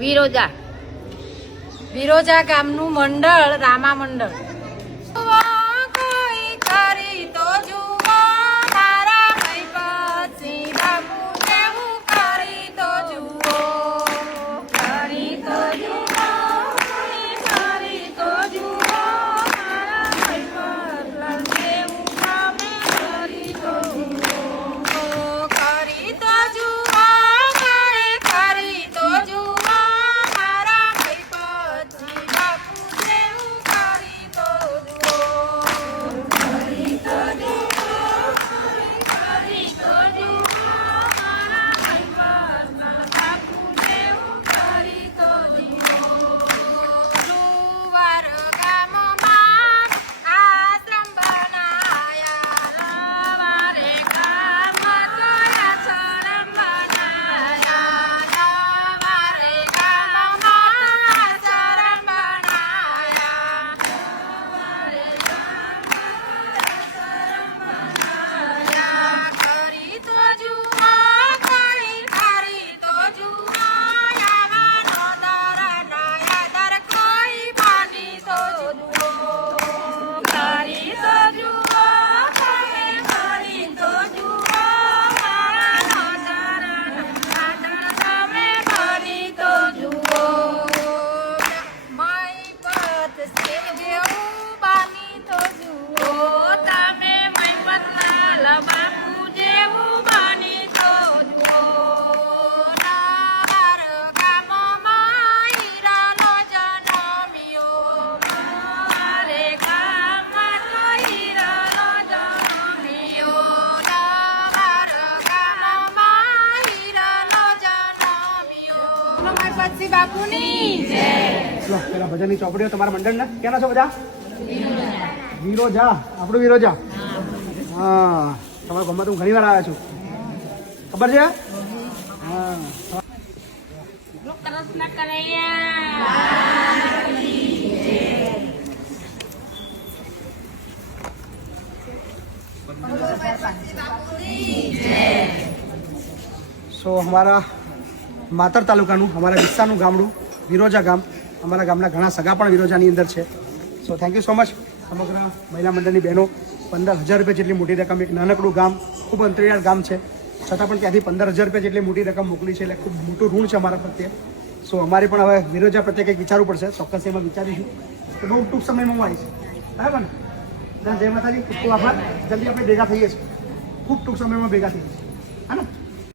વિરોજા વિરોજા ગામનું મંડળ રામા મંડળ. કોઈ કરી તો જુઓ મારા મહીપતસિંહ બાપુ જેવું કરી તો જુઓ, કરી તો જુઓ, કરી તો જુઓ મારા મહીપતલાલ જેવું તમે કરી તો જુઓ, કરી તો જુઓ, કરી તો જુઓ મારા મહીપતસિંહ બાપુ જેવું કરી તો જુઓ, કરી તો જુઓ, કરી તો જુઓ મારા મહીપતલાલ બાપુ જેવું કરી તો જુઓ. જુવાર ગામમાં આશ્રમ બનાયા, લવારે ગામમાં તો આશ્રમ બનાયા, લવારે ગામમાં આશ્રમ બનાયા, લવારે કરી તો જુઓ, કરી તો જુઓ યાવાનો દરના યાદર કોઈ બાંધી તો જુઓ, કરી તો જુઓ, કરી તો જુઓ યાવાનો દરના યાદર તમે કરી તો જુઓ. મહીપતસિંહ જેવું બાની તો જુઓ તમે, મહીપતલાલ બાપુ જેવું બની તો જુઓ. નવાર ગામમાં હીરાનો જન્મ્યો, મારે ગામમાં તો હીરાનો જન્મ્યો, નવાર ગામમાં હીરાનો જન્મ્યો. મહીપતસિંહ બાપુની જય. લો પેલા ભજનની ચોપડીઓ તમારા મંડળના કેના છો બધા? વિરોજા, આપણું વિરોજા. હા, તમારા ગામમાં તો હું ઘણી વાર આવ્યા છું, ખબર છે? હા. કૃષ્ણ કનૈયા. સો અમારા માતર તાલુકાનું, અમારા વિસ્તારનું ગામડું વિરોજા ગામ. અમારા ગામના ઘણા સગા પણ વિરોજાની અંદર છે. So thank you so much સમગ્ર મહિલા મંડળની બહેનો. 15,000 રૂપિયા જેટલી મોટી રકમ, એક નાનકડું ગામ, ખૂબ અંતરિયાળ ગામ છે, છતાં પણ ત્યાંથી 15,000 રૂપિયા જેટલી મોટી રકમ મોકલી છે, એટલે ખૂબ મોટું ઋણ છે અમારા પ્રત્યે. સો અમારે પણ હવે વિરોજા પ્રત્યે કંઈક વિચારવું પડશે. ચોક્કસ એમાં વિચારીશું કે બહુ ટૂંક સમયમાં હું આવીશ, બરાબર ને? જય માતાજી, ખૂબ ખૂબ આભાર. જલ્દી આપણે ભેગા થઈએ છીએ, ખૂબ ટૂંક સમયમાં ભેગા થઈએ છીએ, હા ને?